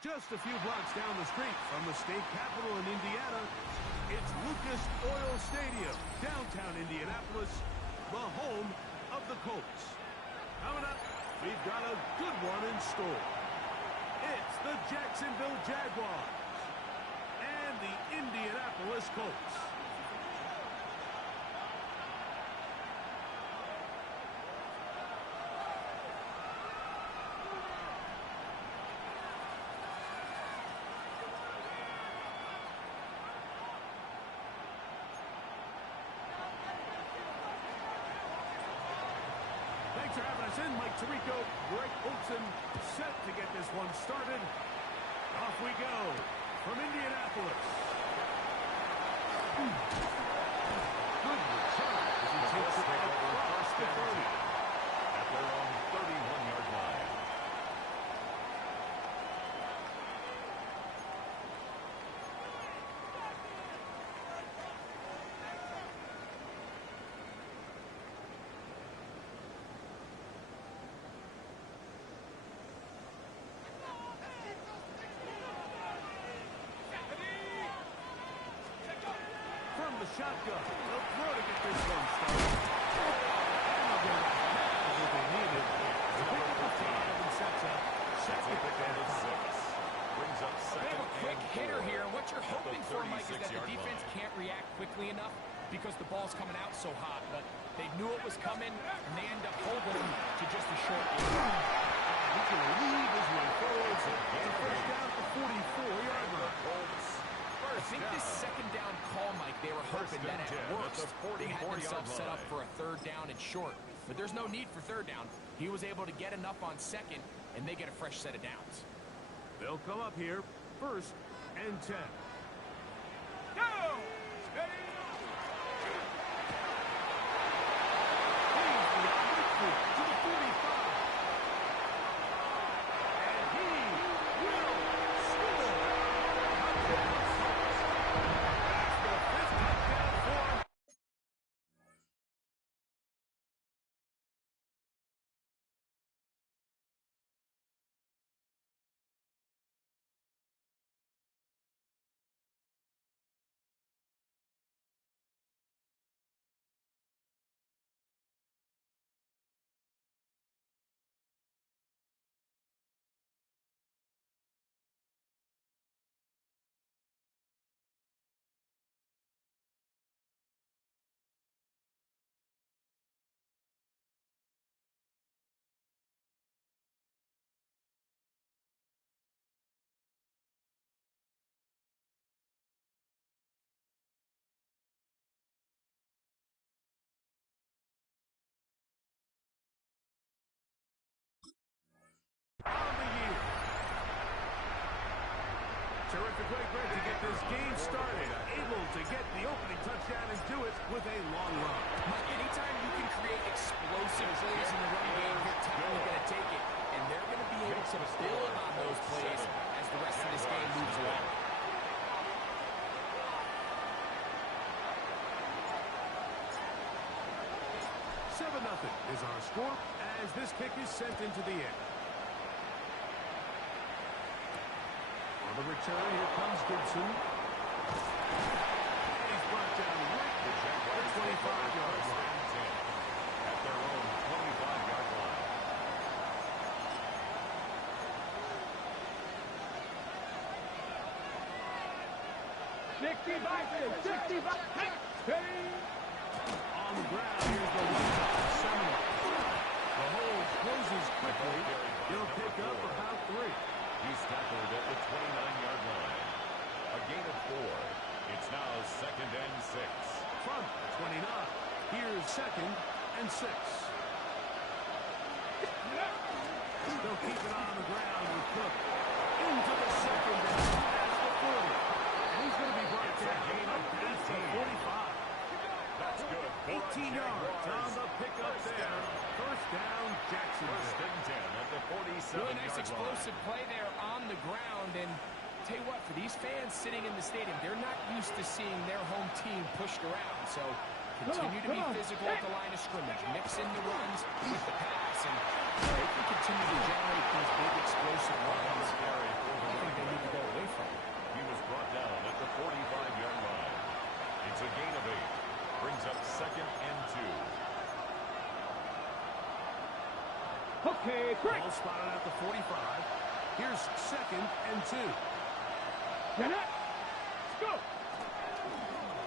Just a few blocks down the street from the state capitol in Indiana, it's Lucas Oil Stadium, downtown Indianapolis, the home of the Colts. Coming up, we've got a good one in store. It's the Jacksonville Jaguars and the Indianapolis Colts. Thanks for having us in, Mike Tirico, Greg Olson, set to get this one started. Off we go from Indianapolis. Good return as he takes it across the 30. At their own 31-yard line. From the shotgun, they'll throw to get this one started. And they'll go right back to what they needed to pick up the 5 and sets up second and 5. Brings up They second have a quick and hitter 4. here. What you're hoping for, Mike, is that the 36-yard defense line. can't react quickly enough because the ball's coming out so hot. But they knew it was coming, and they end up holding him to just a short game. He can lead his way forward. It's a first down at the 44-yard line. I think this second down call, Mike, they were hoping that at worst they had themselves set up for a third down and short. But there's no need for third down. He was able to get enough on second, and they get a fresh set of downs. They'll come up here, first and 10. Go! He's beyond midfield to the 45. And he will score. That's the 5th touchdown for him. On the year. Terrific way, Greg, to get this game started. Able to get the opening touchdown and do it with a long run. Mike, anytime you can create explosive plays in the run game, you're definitely going to take it. And they're going to be able to build on those plays as the rest of this game moves along. Nothing is our score as this kick is sent into the air. On the return, here comes Gibson. He's brought down right at the 25-yard line. At their own 25-yard line. 65. On the ground, here's the one. The hole closes quickly. He'll pick up about 3. He's tackled at the 29-yard line. A gain of 4. It's now second and 6. From 29. Here's second and 6. They'll keep it on the ground with Cook. Into the second down past the 40. And he's going to be brought down up past the 45. That's good. 18 yards on the pickup there. First down, Jacksonville. First and 10 at the 47-yard Really nice line. explosive play there on the ground. And tell you what, for these fans sitting in the stadium, they're not used to seeing their home team pushed around. So continue to be physical at the line of scrimmage. Mix in the runs with the pass. And they can continue to generate these big explosive runs. I think It's a gain of 8. Brings up 2nd and 2. Okay, great. Ball spotted at the 45. Here's 2nd and 2. Get it. Let's go.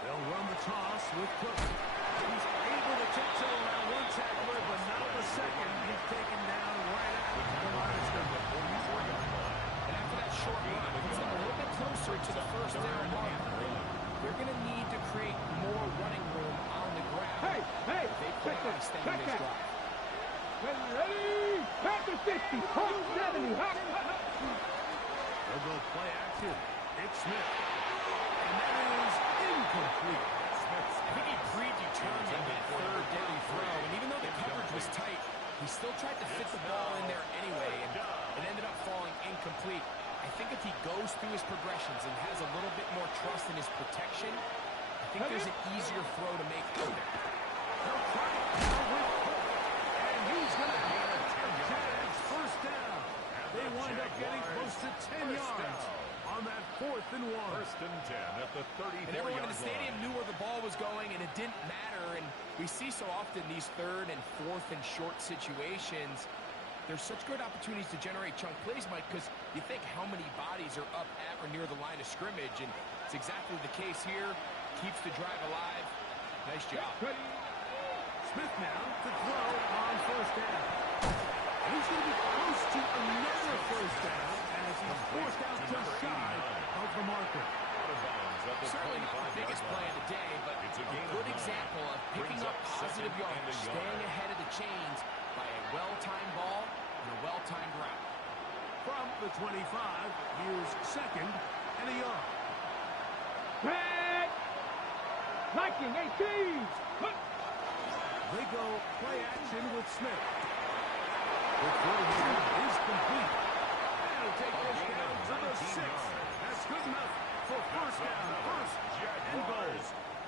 They'll run the toss with Cook. He's able to tiptoe around one tackler, but not the second. He's taken down right at the line of scrimmage. And after that short run, he's a little bit closer to the first down mark. They're going to need to create more running room on the ground. Hey, They plan on extending this drive. Ready, Panther 60, Colts 70. They'll go play action. It's Smith. And that is incomplete. I think he predetermined that third down throw, and even though the coverage was tight, he still tried to fit the ball in there anyway, and it ended up falling incomplete. I think if he goes through his progressions and has a little bit more trust in his protection, I think there's an easier throw to make out there. They'll try it now with Cook. And he's going to have a Jags first down. They wind up getting close to 10 yards on that 4th and 1. 1st and 10 at the 34-yard line. And everyone in the stadium knew where the ball was going, and it didn't matter. And we see so often these 3rd and 4th and short situations, there's such good opportunities to generate chunk plays, Mike, because you think how many bodies are up at or near the line of scrimmage, and it's exactly the case here. Keeps the drive alive. Nice job. Smith now to throw on first down. And he's going to be close to another first down as he's forced out just shy of the marker. Certainly not the biggest play of the day, but a good example of picking up positive yards, staying ahead of the chains by a well-timed ball and a well-timed route. From the 25, here's 2nd and a yard. Red. Liking 18. They go play action with Smith. The throw here is complete. They'll take this down to the 6th. That's good enough for first down. First and goal.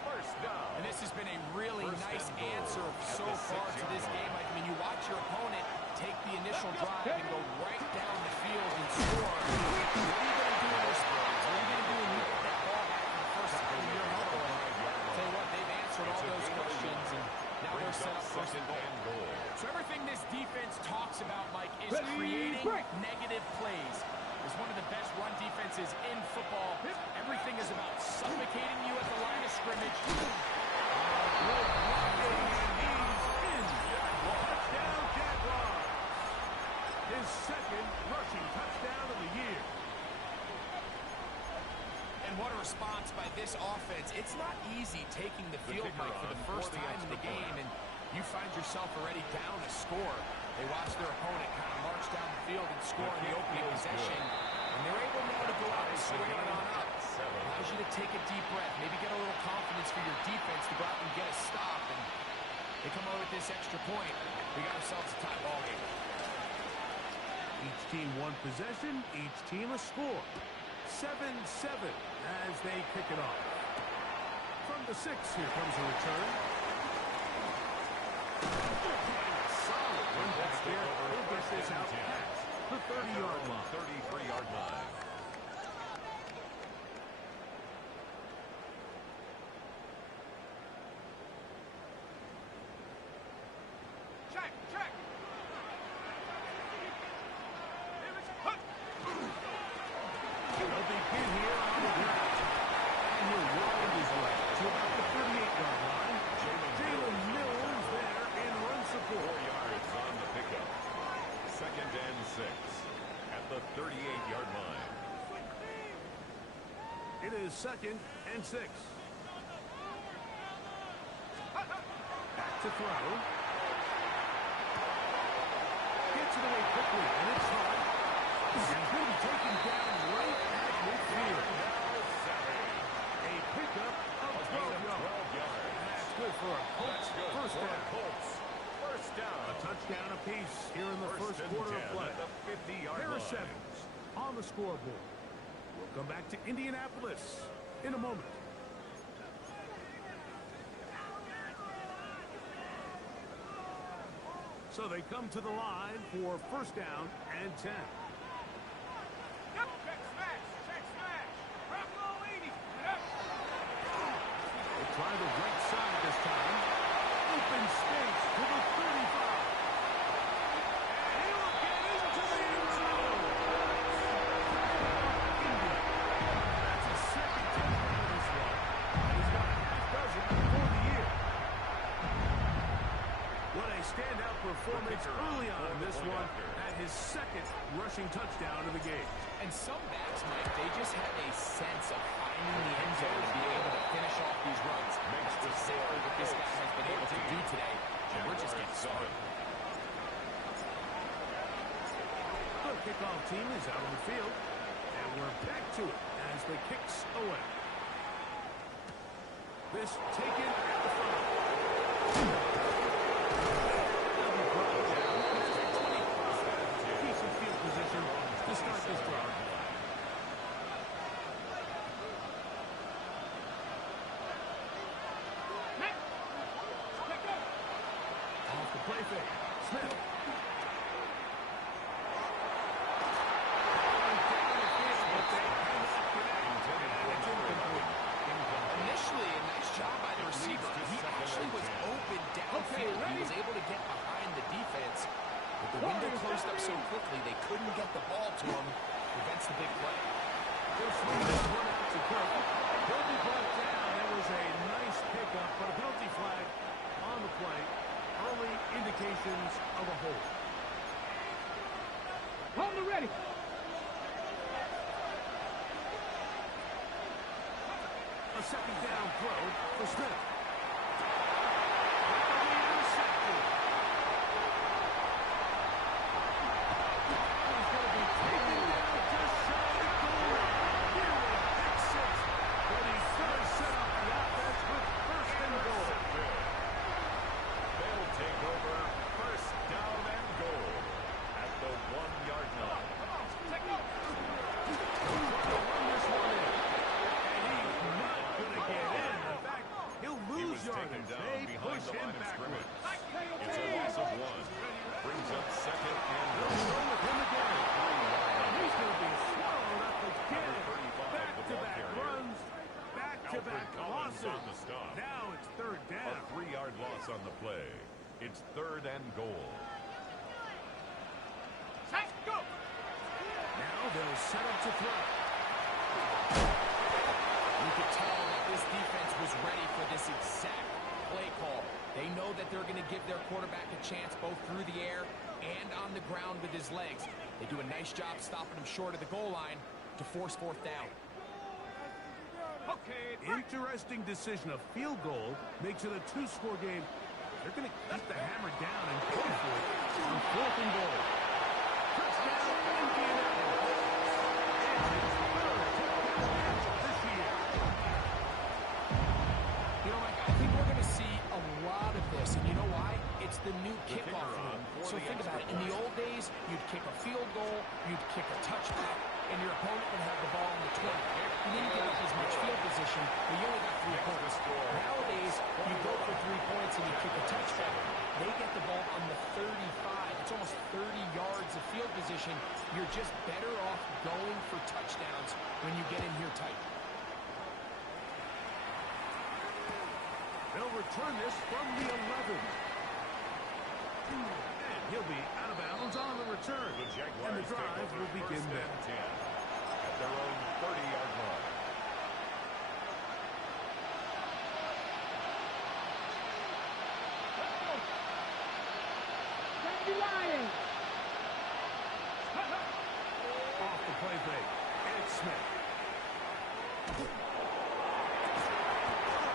First down. And this has been a really nice answer so far to this game. I mean, you watch your opponent take the initial drive and go right down the field and score. What are you going to do in this play? What are you going to do when you get that ball back in the first time of your huddle? Tell you what, they've answered all those questions, and now they're set up first and goal. So everything this defense talks about, Mike, is creating negative plays. It's one of the best run defenses in football. Everything is about suffocating you at the line of scrimmage. Touchdown, Jaguars. His 2nd rushing touchdown of the year. And what a response by this offense. It's not easy taking the field, Mike, for the first time in the game, and you find yourself already down a score. They watch their opponent kind of march down the field and score in the opening possession, and they're able now to go out and swing it on up. Allows you to take a deep breath, maybe get a little confidence for your defense to go out and get a stop, and they come out with this extra point. We got ourselves a tie ball game. Each team one possession, each team a score. 7-7 as they kick it off. From the 6, here comes a return. Solid run back there. He'll get this out past the 30-yard line. 33-yard line. Check. They'll begin here on the ground. And he'll wind his way to about the 38-yard line. Jalen Mills there in run support. 4 yards on the pickup. 2nd and 6 at the 38-yard line. It is 2nd and 6. Back to throw. Gets it away quickly, and it's hard. He's going to be taken down right at midfield. A pickup of 12 yards. That's good for a Colts first down. First down. A touchdown apiece here in the first quarter of play. At the 50-yard line. Sevens on the scoreboard. We'll come back to Indianapolis in a moment. So they come to the line for first down and 10. They try standout performance early on in this one at his second rushing touchdown of the game. And some backs, Mike, they just have a sense of finding the end zone and being able to finish off these runs. That's exactly what this guy has been able to do today. And we're just getting started. The kickoff team is out on the field, and we're back to it as the kicks away. This taken at the front. Decent field position to start this drive. Off the play fake. Smith. Initially, a nice job by the receiver. He actually was open downfield. He was able to get behind the defense. But the window closed up so quickly, they couldn't get the ball to him. Prevents the big play. They're swinging this one out to Kirk. He'll be brought down. It was a nice pickup, but a penalty flag on the play. Early indications of a hold. Hold it ready. A second down throw for Smith. He's going to be taken down just shy of the goal line. Nearly pick six, but he does set up the offense with first and goal. They'll take over first down and goal at the 1-yard line. Trying to run this one in. And he's not going to get in. In fact, he'll lose yardage. They push him backwards. It's a loss of 1. Brings up second and They'll goal. go with him again. And he's going to be swallowed up again. Back-to-back runs. Back-to-back losses. on the stop. Now it's third A down. 3-yard loss on the play. It's third and goal. Now they'll set up to throw. You could tell that this defense was ready for this exact play call. They know that they're going to give their quarterback a chance both through the air and on the ground with his legs. They do a nice job stopping him short of the goal line to force fourth down. Interesting decision. A field goal makes it a 2-score game. They're going to keep the hammer down and go for it on fourth and goal. Touchdown, Indianapolis. And his third touchdown this year. You know, Mike, I think we're going to see a lot of this. And you know why? It's the new kickoff rule. So think about it. In the old days, you'd kick a field goal, you'd kick a touchback, and your opponent would have the ball on the 20. You didn't give up as much field position, but you only got 3 points. Nowadays, you go for 3 points and you kick a touchback. They get the ball on the 35. It's almost 30 yards of field position. You're just better off going for touchdowns when you get in here tight. They'll return this from the 11. And he'll be out of bounds on the return. The Jaguars And the drive take over will begin first there. and 10 at their own 30-yard line. Off the play fake. It's Smith.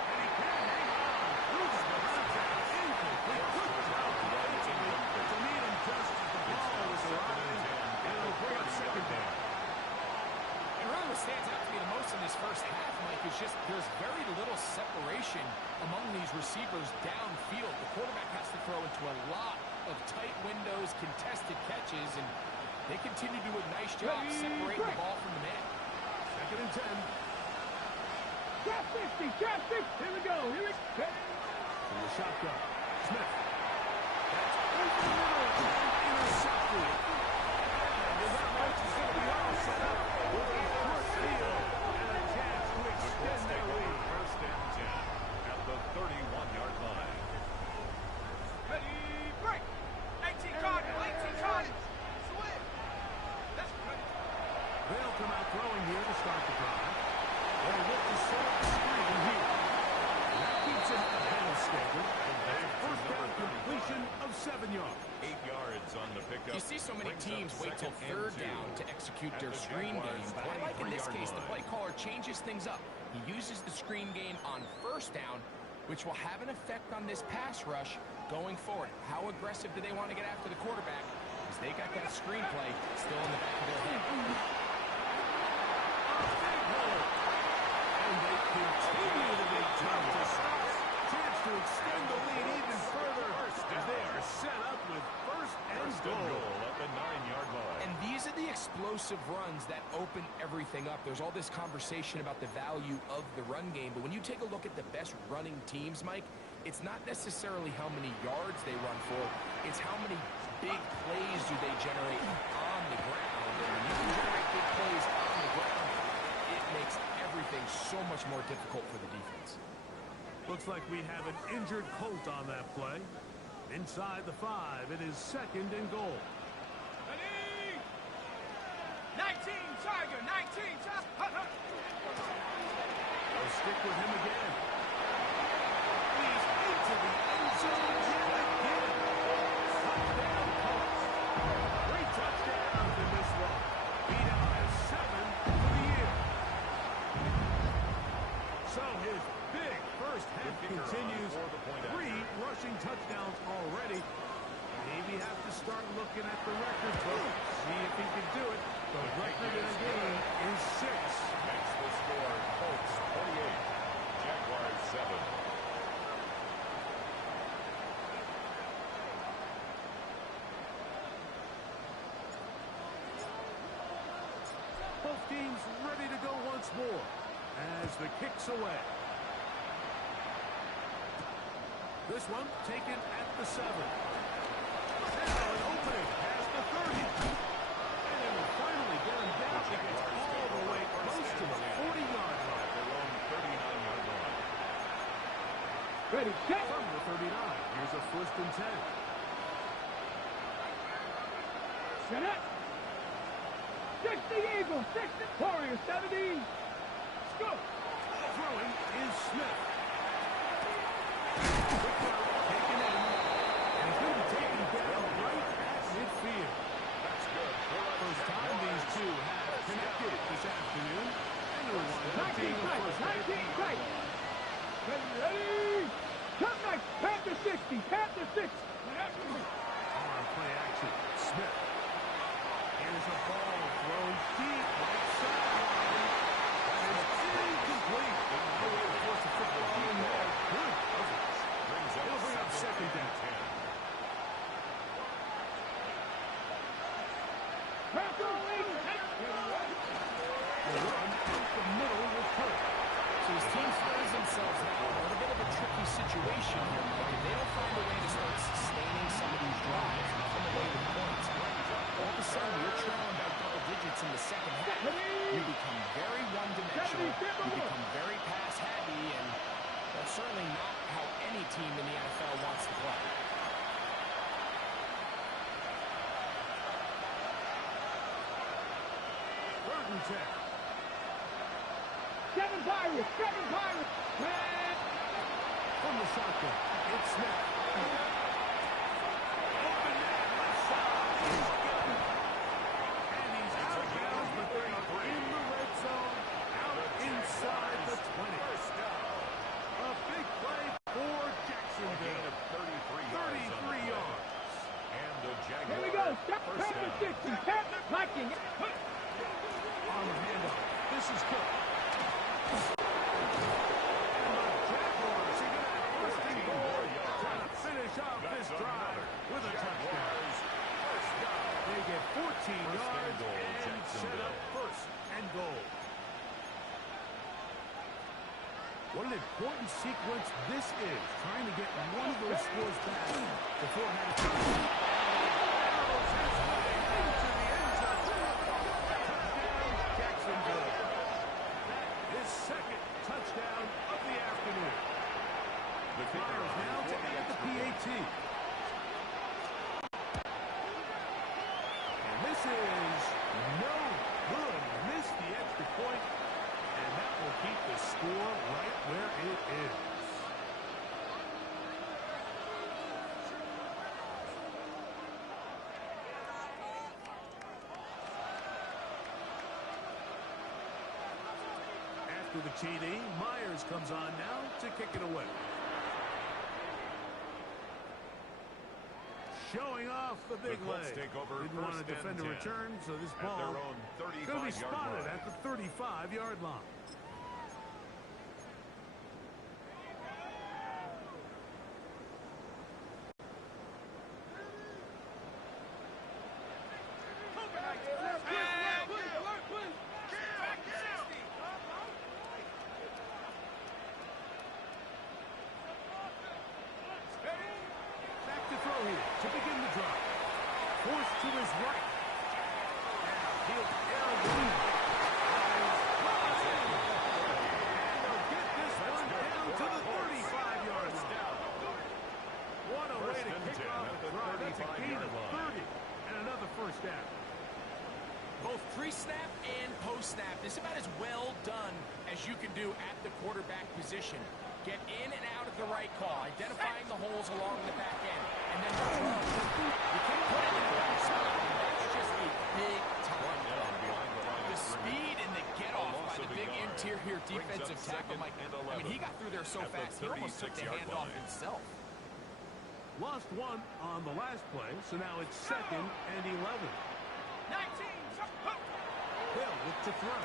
And he can't hang on. Loses the contact. Incomplete. Good job to meet him just as the ball was arriving. And it'll bring up second down. And really what stands out to me the most in this first half, Mike, is just there's very little separation among these receivers downfield. The quarterback has to throw into a lot of tight windows, contested catches, and they continue to do a nice job separating the ball from the man. Second and 10. Drop 50, drop 50. Here we go. Here we go. From the shotgun. Smith. That's over the middle and intercepted. And with that much, he's going to be all set up with a short field and a chance to extend their lead. First and 10 at the 31-yard line. Ready, break. 18 cardinal, 18 cardinal. Swing. That's good. They'll come out throwing here to start the drive. They'll look to set up the screen here. That keeps him ahead of schedule. A first down completion of 6. so many teams wait till third down to execute their screen game, but I like in this case the play caller changes things up. He uses the screen game on first down, which will have an effect on this pass rush going forward. How aggressive do they want to get after the quarterback? Because they got that screen play still in the back of their head. And they continue to make turnovers. Chance to extend the lead even further as they are set up with first and goal at the 9-yard line. And these are the explosive runs that open everything up. There's all this conversation about the value of the run game, but when you take a look at the best running teams, Mike, it's not necessarily how many yards they run for, it's how many big plays do they generate on the ground. And when you can generate big plays on the ground, it makes everything so much more difficult for the defense. Looks like we have an injured Colt on that play. Inside the 5, it is second and goal. Ready? 19, Tiger, 19, Tiger. They'll stick with him again. He's into the end zone yet again. Touchdown, Colts. 3 touchdowns in this one. He now has 7 for the year. So his big first half continues. 3 rushing touchdowns already. Maybe have to start looking at the record book. See if he can do it. The record in a game is 6. Makes the score Colts 28, Jaguars 7. Both teams ready to go once more as the kick's away. This one taken at the 7. Now an opening past the 30. And they will finally get him down. He gets all the way close to the 40-yard line. Their own 39-yard line. Ready, set. From the 39, here's a 1st and 10. Set it. 60 Eagles, 60 Warriors, 70. Let's go. Throwing is Smith. Taken in. And he's going to be taken down right at midfield. That's good. First time these two have connected this afternoon. And it will wind up 19 being a strikes, first down. 19 strikes. Ready? Come back, Panther 60, Panther 6. On play action, Smith. Here's a ball thrown deep right sideline. And it's incomplete. No way to force a football in there. Good coverage. It'll bring up second down. Panther wing. The run up the middle with Kirk. So his team finds themselves now in a bit of a tricky situation here, Mike. If they don't find a way to start sustaining some of these drives and come away with points, all of a sudden you're trailing by double digits in the second half. You become very one-dimensional. You become very pass-heavy, and that's certainly not how any team in the NFL wants to play. Third and 10. 7 Pirates, 7 Pirates. From the shotgun, it's Smith. Open man, left side. He's got it. And he's out of bounds, but they are in the red zone, out inside the 20. A big play for Jacksonville. 33 yards. And the Jaguars. Here we go. Panther 60, Panther Viking. On the handoff. This is Cook. And the Jaguars are going to have first and goal, trying to finish off this drive with a touchdown. They get 14 yards and set up first and goal. What an important sequence this is, trying to get one of those scores back before halftime. Arrows his way into the end zone. Touchdown, Jacksonville. That is second touchdown of the afternoon. The Flyers now to add the PAT. And this is no good. Missed the extra point. And that will keep the score right where it is. after the TD. Myers comes on now to kick it away. Showing off the big leg. Didn't want to defend a return, so this ball going to be spotted at the 35-yard line. To begin the drive. Forced to his right. Now he'll air the lead. And he'll get this one down to the 35-yard line. What a way to kick off the drive. That's a gain of 30 and another first down. Both pre-snap and post-snap is about as well done as you can do at the quarterback position. Get in and out at the right call, identifying the holes along the back end, and then the throw. You can't put it in the right spot. That's just a big time. The speed and the get-off by the big interior defensive tackle, Mike. I mean, he got through there so fast, he almost took the handoff himself. Lost one on the last play, so now it's 2nd and 11. 19. Hill with the throw.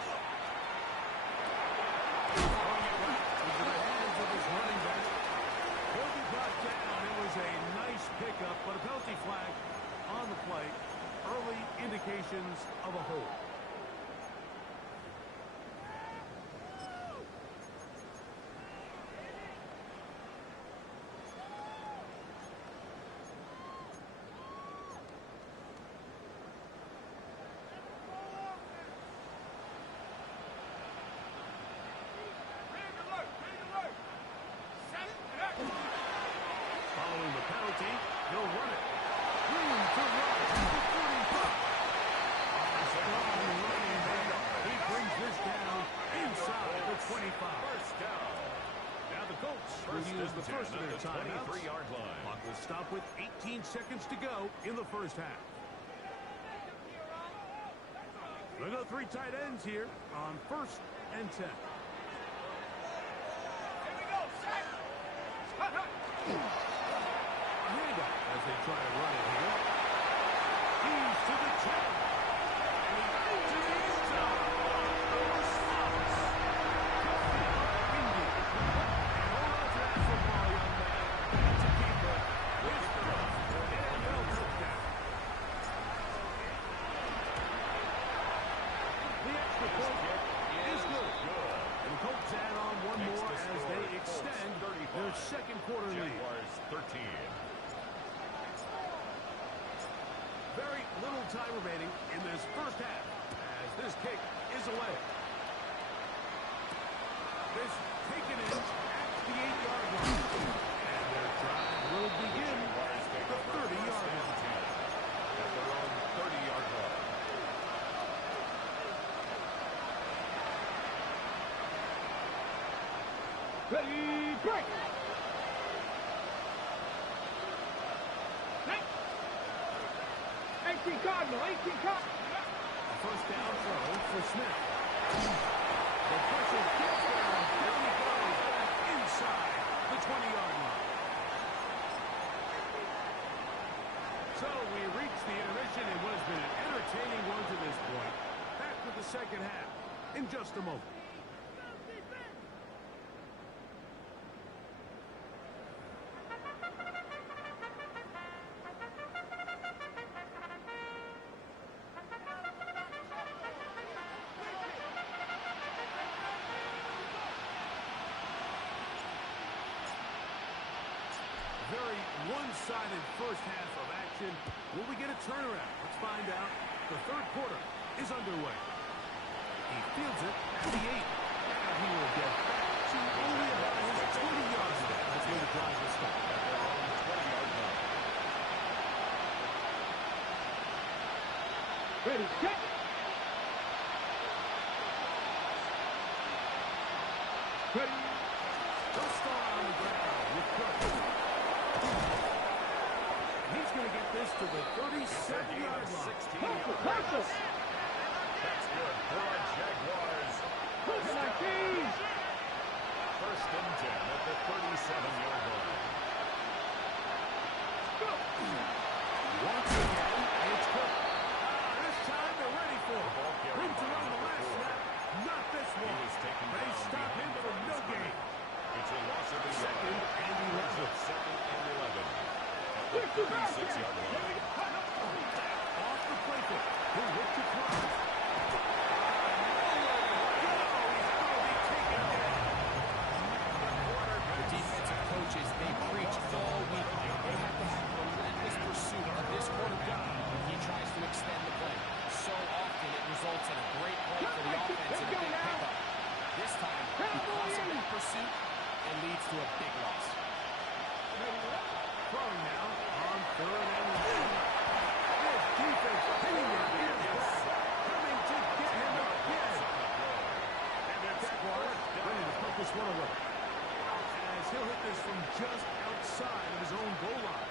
Into the hands of his running back. He'll be brought down. It was a nice pickup, but a penalty flag on the play. Early indications of a hold. Following the penalty, he'll run it. Room to run to the 45. Strong running back. He brings this down inside the 25. First down. Now the Colts will use the first of their timeouts. 23-yard line. Clock will stop with 18 seconds to go in the first half. They'll go 3 tight ends here on 1st and 10. Handoff as they try to run it here. He's to the 10. And he's into the end zone. The response. Indeed. And hold on to that football, young man. That's a keeper. It's first and no touchdown. The extra point is good. And the Colts add on one more as they extend their second quarter lead. Jaguars 13. Very little time remaining in this first half as this kick is away. This taken in at the 8-yard line. And their drive will begin at the 30-yard line. At their own 30-yard line. Ready, break! 18 Cardinal, 18 Cardinal. A first down throw for Smith. The pressure gets there, and down he goes back inside the 20-yard line. So we reach the intermission in what has been an entertaining one to this point. Back to the second half in just a moment. Very one-sided first half of action. Will we get a turnaround? Let's find out. The third quarter is underway. He fields it at the 8. And he will get back to only about his 20-yard line. That's where the drive will stop. At their own 20-yard line. Ready, set! Ready, They'll start on the ground with Cook. He's going to get this to the 37-yard line. 16 yards. That's good for our Jaguars. Look at my team. First and 10 at the 37-yard line. Once again, it's Cook. This time they're ready for it. Room to run the last snap. Not this one. They stop him for no gain. It's a loss of a Second and 11. Second and 11. At the 36-yard line. Off the playbook. He'll look to climb. The defensive coaches, they preach all week. They have to have relentless pursuit of this quarterback when he tries to extend the play. So often it results in a great play for the offense and a big pickup. This time, because of that pursuit, it leads to a big loss. Throwing now on third and 11. This defense pinning their ears back, coming to get him again. And the Jaguars ready to put this one away. As he'll hit this from just outside of his own goal line.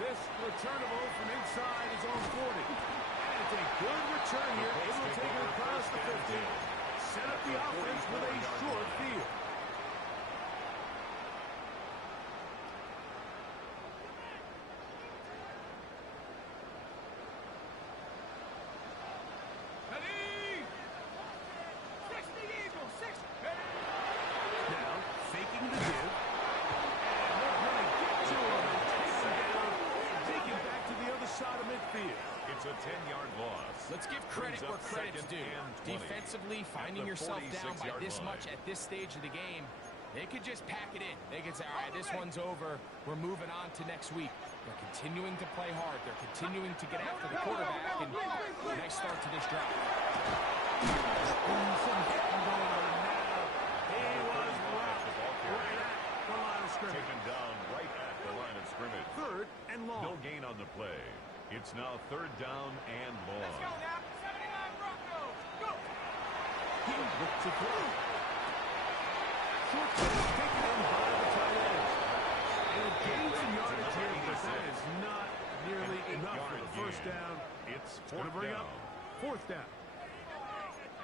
This returnable from inside his own 40. And it's a good return here. Able to take it across the 50. Set up the offense with a short field. Now, faking the give. And they're going to get to him and take him down. Take him back to the other side of midfield. It's a 10-yard loss. Let's give credit Brings where up credit's second due. and 20. Defensively, At finding the yourself down by 46-yard this line. much at this stage of the game, they could just pack it in. They could say, all right, this one's over. We're moving on to next week. They're continuing to play hard. They're continuing to get after the quarterback, and nice start to this drive. Some getting going on now. He was rocked right at the line of scrimmage. Taken down right at the line of scrimmage. Third and long. No gain on the play. It's now third down and long. He looked to throw. Short pass taken in by the tight end. And it gains some yardage here, but that is not nearly enough for the first down. It's Going to fourth bring down. up fourth down.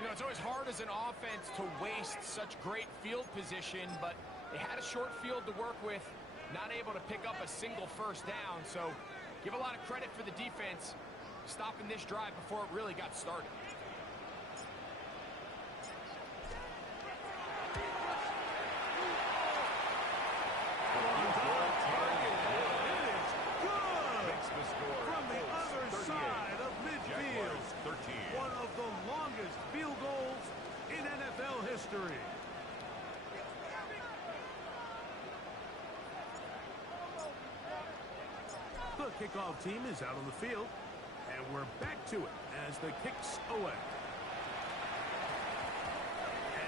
You know, it's always hard as an offense to waste such great field position, but they had a short field to work with, not able to pick up a single first down. So give a lot of credit for the defense stopping this drive before it really got started. Makes the score. From the Colts other 38. side of midfield. Jaguars 13. One of the longest field goals in NFL history. The kickoff team is out on the field, and we're back to it as the kick's away.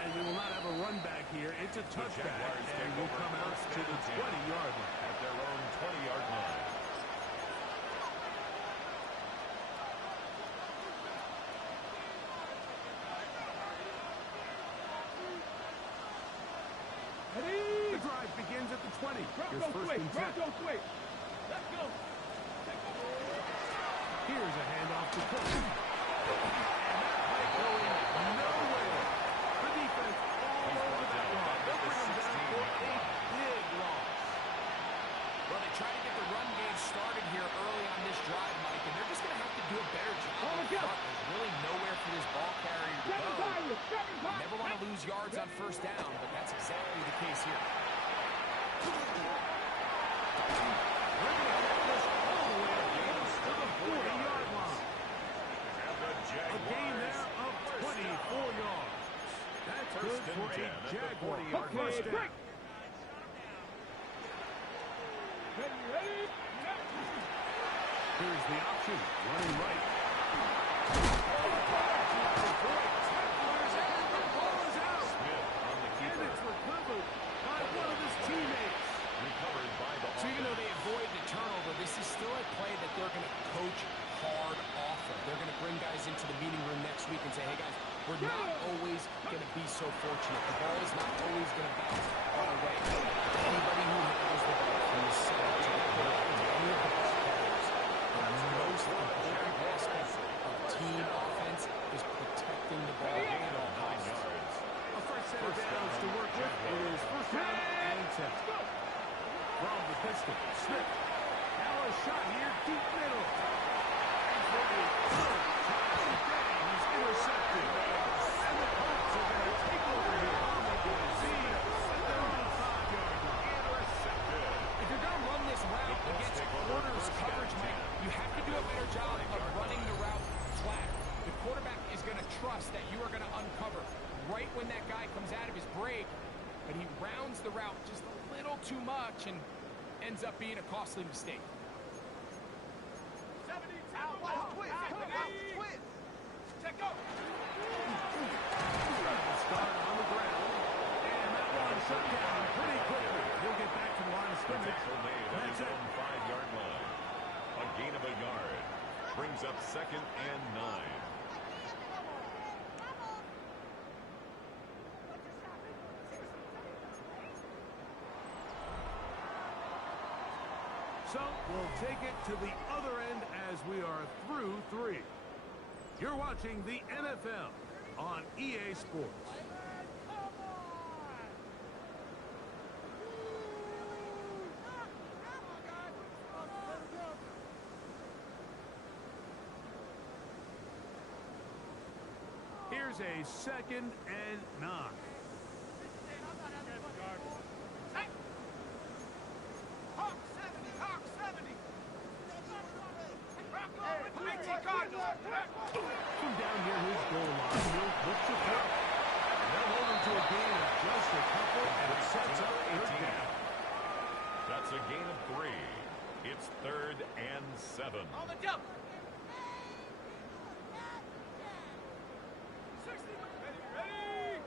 And we will not have a run back here. It's a touchback, Jaguars and take will over come out first to the and 10 20-yard line. At their own 20-yard line. The drive begins at the 20. Here's first and 10. Let's go. Here's a handoff to Cook. And that play going nowhere. The defense all over that one. They'll bring him down for a big loss. Well, they try to get the run game started here early on this drive, Mike, and they're just going to have to do a better job up front. There's really nowhere for this ball carrier to go. Never want to lose yards on first down, but that's exactly the case here. They're going to get this all the way to the 40-yard line. A gain there of 24 yards. That's good for a Jaguar first down. Ready? Here's the option, running right. The ball is out. Smith on the And keeper. it's recovered by one of his teammates. Recovered by the So even though offense. they avoid the turnover, this is still a play that they're going to coach hard off of. They're going to bring guys into the meeting room next week and say, hey, guys, we're not always going to be so fortunate. The ball is not always going to bounce our way. Anybody who handles the ball from the center to the quarterback, to any of the ball carriers, in most most important aspect of team offense is protecting the ball at all costs. A fresh set of downs to work with. It is first down and 10. From the pistol, Smith. Now a shot here, deep middle. And for the third time today, he's intercepted. And the Colts are going to take over here. See, they're on the 5-yard line. Intercepted. If you're going to run this route against quarters coverage, Mike, you have to do a better job of running the route flat. The quarterback is going to trust that you are going to uncover right when that guy comes out of his break, but he rounds the route just a little too much and ends up being a costly mistake. 70, twist. Check go. Start on the ground. And that one shut down pretty quickly. He'll get back to the line of scrimmage. That's it. 5-yard line. A gain of a yard. Brings up 2nd and 9. So we'll take it to the other end as we are through 3. You're watching the NFL on EA Sports. Here's a 2nd and 9. From down near his goal line, he'll look to throw. They'll hold him to a gain of just a couple, and it sets up 3rd down. That's a gain of 3. It's 3rd and 7. On the jump. 60. Ready.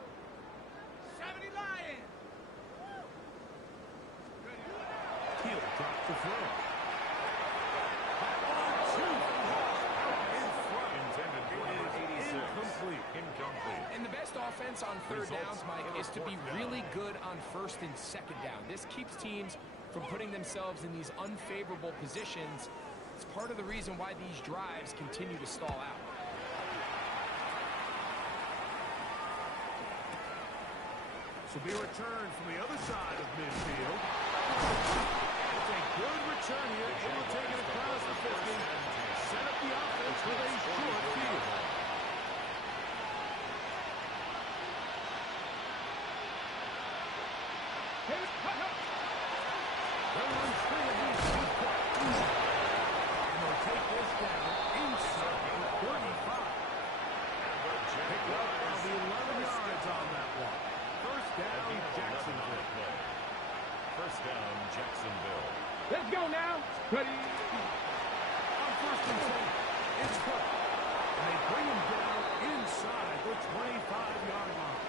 70 Lion. He'll drop the throw. And the best offense on 3rd downs, Mike, is to be really good on 1st and 2nd down. This keeps teams from putting themselves in these unfavorable positions. It's part of the reason why these drives continue to stall out. This will be a return from the other side of midfield. It's a good return here. Able to take it across the 50. Set up the offense with a short field. Let's go now. Ready. On 1st and 10, it's Cook. And they bring him down inside the 25-yard line.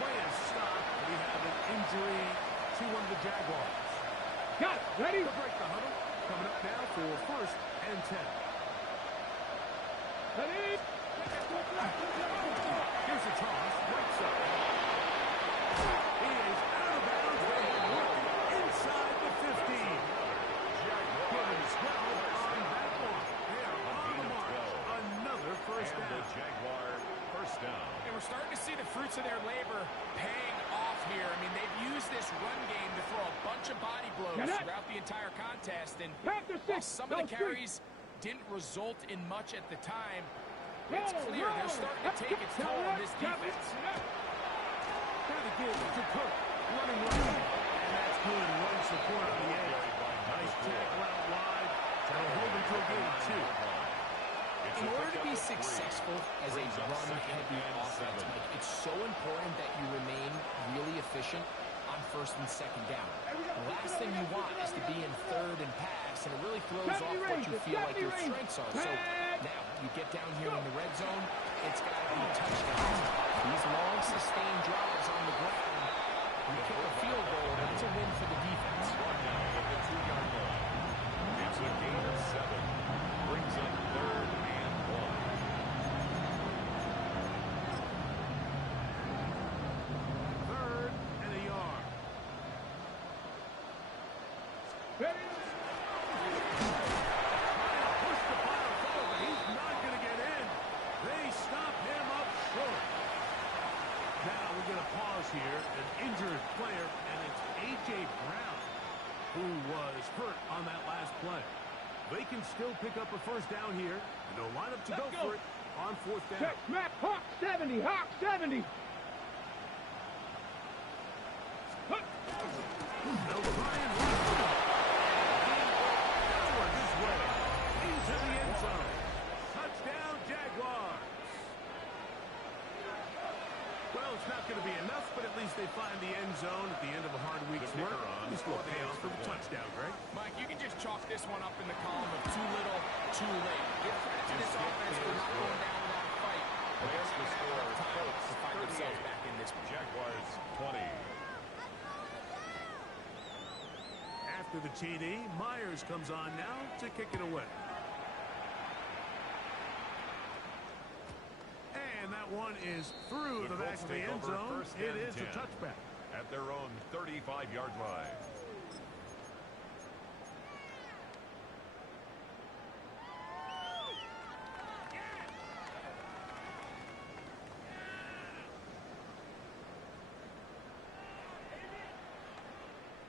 Play is stopped. We have an injury to one of the Jaguars. Got it. Ready. They'll break the huddle. Coming up now for 1st and 10. Ready. Here's a toss. Right side. He is out of bounds. They have worked inside the 15. Jaguars 12 on that one. They are on the mark. Another first down. The Jaguar first down. And we're starting to see the fruits of their labor paying off here. I mean, they've used this run game to throw a bunch of body blows throughout the entire contest. And while some of the carries didn't result in much at the time, it's clear they're starting to take its toll on this defense. Trying to give to Cook. Running wide. And that's good run support on the edge. Nice tackle out wide. Trying to hold him to a gain of 2. In order to be successful as a run-heavy offense, Mike, it's so important that you remain really efficient on 1st and 2nd down. The last thing you want is to be in 3rd and pass, and it really throws off what you feel like your strengths are. So now you get down here in the red zone, it's got to be touchdowns. These long, sustained drives on the ground, you kick a field goal, that's a win for the defense. Now at the 2-yard line. It's a gain of 7. Brings up 3rd and 1. Third and a yard. Ready. short. Now we're going to pause here. An injured player, and it's A.J. Brown, who was hurt on that last play. They can still pick up a first down here, and they'll line up to go for it on fourth down. Check, Mac, Hawk 70, Hawk 70. O'Brien forward his way into the end zone. Touchdown, Jaguars. Well, it's not going to be enough, but at least they find the end zone at the end of a hard week's work. At least we'll pay off for the touchdown, Greg. Mike, you can just chalk this one up in the column of too little, too late. Give credit to this offense for not going down without a fight. There's the score. Colts To find themselves back in this one. Jaguars 20. After the TD, Myers comes on now to kick it away. And that one is through the back of the end zone. It is a touchback. At their own 35-yard line.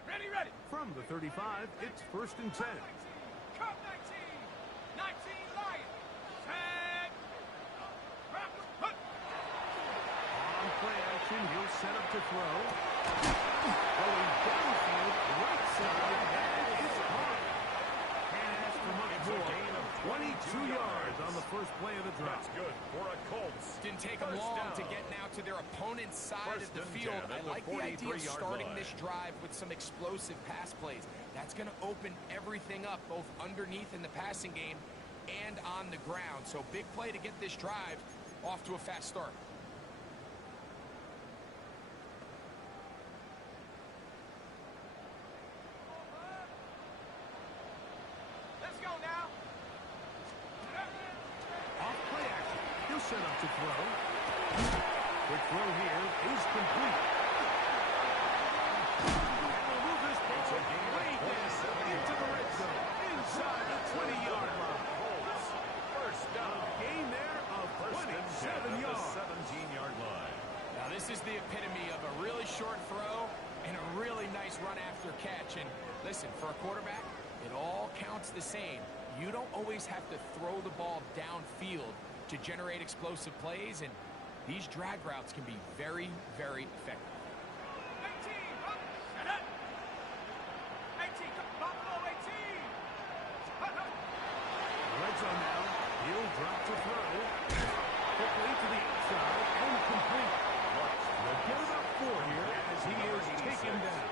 Ready. From the 35, it's 1st and 10. Cut 19. 19 Lions. Set. Put. On play action, he'll set up to throw. Going downfield, right side, and it's caught. Can't ask for much more. 22 yards on the first play of the drive. That's good for a Colts. Didn't take them long to get now to their opponent's side of the field. I like the idea of starting this drive with some explosive pass plays. That's going to open everything up, both underneath in the passing game and on the ground. So big play to get this drive off to a fast start. Let's go now. Off play action, he'll set up to throw. Quick throw here is complete. And they'll move this ball way down into the red zone, inside the 20-yard line. First down. Gain there of 27 yards. 17-yard line. Now this is the epitome of a really short throw and a really nice run after catch. And listen, for a quarterback, it all counts the same. You don't always have to throw the ball downfield to generate explosive plays, and these drag routes can be very, very effective. 18. Set up. 18. Buffalo 18. Red zone now. He'll drop to throw. Quickly to the outside and complete. They'll get about 4 here as he is taken down.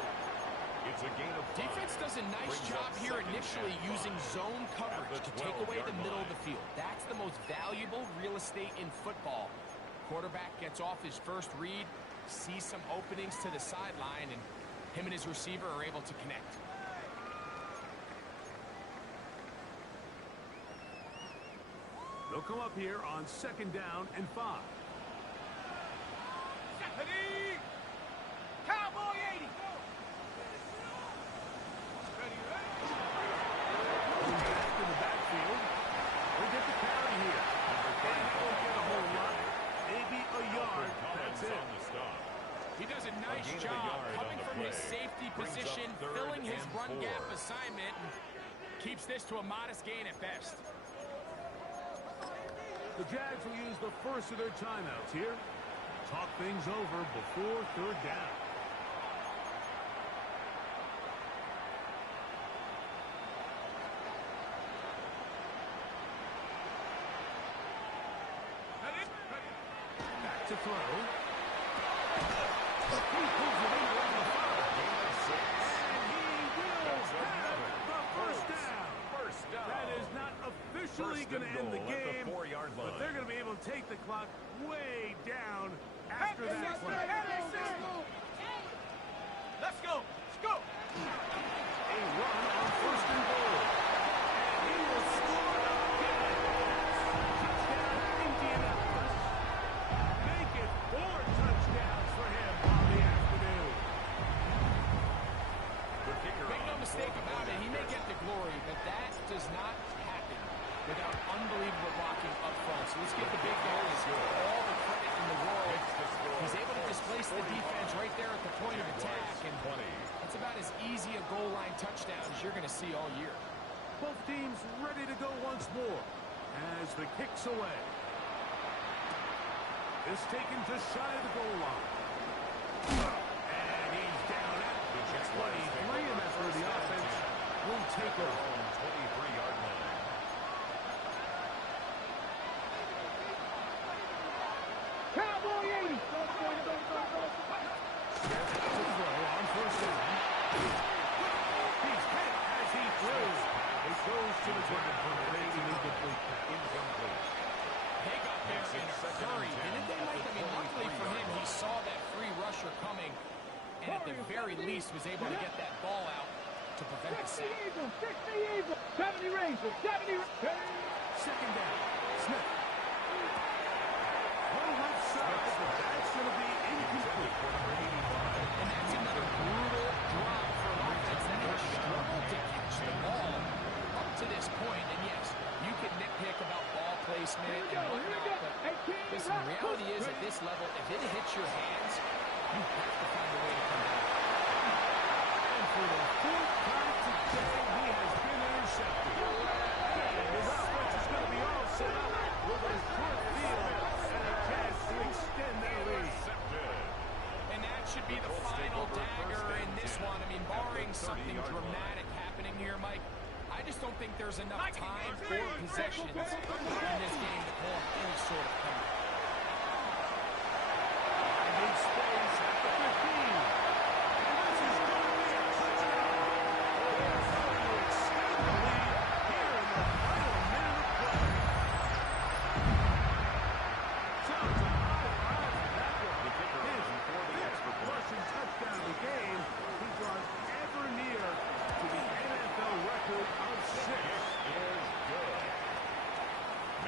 It's a gain of 5. Defense does a nice job here initially using zone coverage to take away the middle of the field. That's the most valuable real estate in football. Quarterback gets off his first read, sees some openings to the sideline, and him and his receiver are able to connect. They'll come up here on 2nd down and 5. Ready. Cowboy 80. Ready. Back in the backfield. We'll get the carry here. And he'll get a whole lot. Maybe a yard. That's it. On the stop. He does a nice gain of a job yard coming on the from his play. safety Brings up position, 3rd filling his and run 4. gap assignment, and keeps this to a modest gain at best. The Jags will use the first of their timeouts here. Talk things over before 3rd down. Back to throw. He pulls it in around the 5. Gain of 6. And he will have the first down. First down. That is not officially going to end the game, at the 4-yard line. but they're going to be able to take the clock way down after that play. Let's go. Let's go. A run on 1st and goal. And he will score again. Touchdown, Indianapolis. Make it 4 touchdowns for him on the afternoon. The kicker Make no on mistake fourth about it, down. he may get the glory, but that does not happen without unbelievable blocking up front. So let's give the big guys all the credit in point of attack, and it's about as easy a goal line touchdown as you're going to see all year. Both teams ready to go once more as the kick's away. It's taken just shy of the goal line. And he's down at the 23, and that's where the offense will take over. 23-yard line. Cowboy 80. On first down. He's hit as he throws. It goes to the ground for an incomplete pass. Incomplete. They got there in a hurry, didn't they, Mike? I mean, luckily for him, he saw that free rusher coming, and at the very least was able to get that ball out to prevent the 60 sack. Eagles, 60 Eagles, 70 Rangers, 70 Second down. Smith. One left side, but that's going to be incomplete. And that's another brutal drop for an offense that has struggled to catch the ball up to this point. And yes, you can nitpick about ball placement and whatnot, but listen, the reality is at this level, if it hits your hands, you have to find a way to come back. And for the fourth time today, he has been intercepted. And his offense is going to be all set up with a short field and a chance to extend their lead. And that should be the final dagger in this one. I mean, barring something dramatic happening here, Mike, I just don't think there's enough time or possessions in this game to pull off any sort of comeback. In space at the 15. And this is going to be a touchdown. They're going to extend the lead here in the final minute of play. Sounds a high five for that one. His fifth rushing touchdown of the game. He draws ever near to the NFL record of 6. Is good.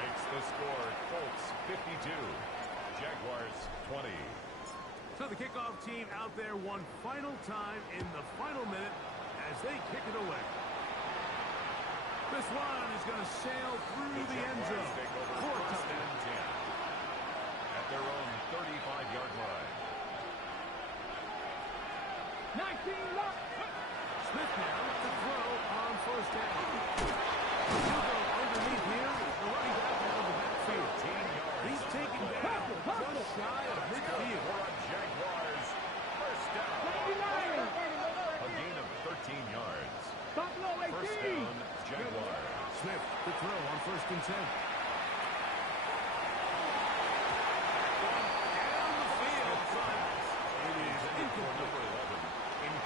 Makes the score Colts 52. Jaguars 20. So the kickoff team out there one final time in the final minute as they kick it away. This one is going to sail through the end zone. Take over For a first touchdown. and 10. At their own 35-yard line. 19 left. Smith now to throw on first down. He'll go underneath here. The running back out of the backfield. He's taken down just shy of midfield. For a Jaguars first down. 79. A gain of 13 yards. Buffalo First 18. down, Jaguars. Smith to throw on first and 10. Down the field, but it is incomplete. Number 11.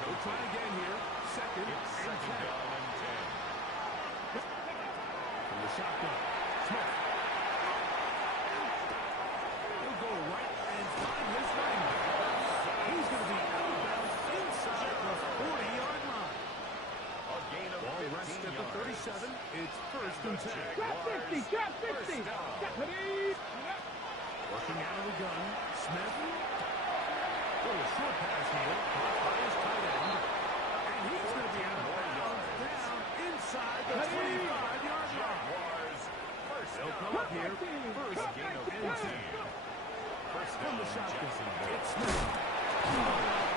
We'll try again here. Second It's and second 10. down and 10. From the shotgun. Smith. He'll go right and find his running back. He's going to be out of bounds inside the 40-yard line. A gain of Ball 15 rests at the yards. 37. It's first and 10. Drop 60. Drop 60. Japanese. Working out of the gun. Smith. Little short pass here. Caught by his tight end. And he's going to be out of bounds down inside the 25-yard line. Jaguars first They'll down. come up here. First Gain of and 10. 10. First From down, the shotgun. Jacksonville. It's Smith.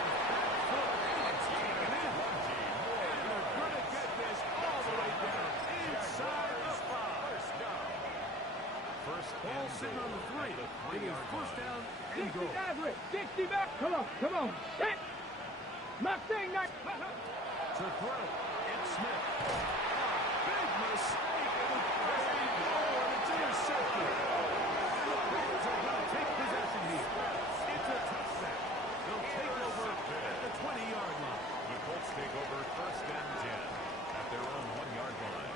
It's taken in. And they're going to get this all the way down inside the 5. First down. First Ball and sitting on the goal 3. at the It is 3-yard first line. down and 60 goal. average. 60 back. Come on. Come on. Set. Mustang night. To throw. It's Smith. Big mistake. It was very low and it's intercepted. And the Colts are going to take possession here. It's a touchdown. They'll take over at the 20-yard line. The Colts take over first and 10 at their own 1-yard line.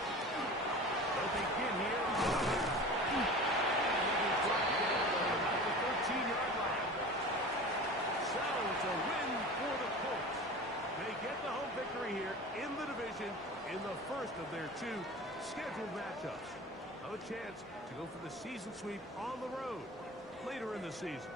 They'll begin here. And it is brought down at the 13-yard line. So it's a win for the Colts. They get the home victory here in the division in the first of their 2 scheduled matchups. A chance to go for the season sweep on the road later in the season.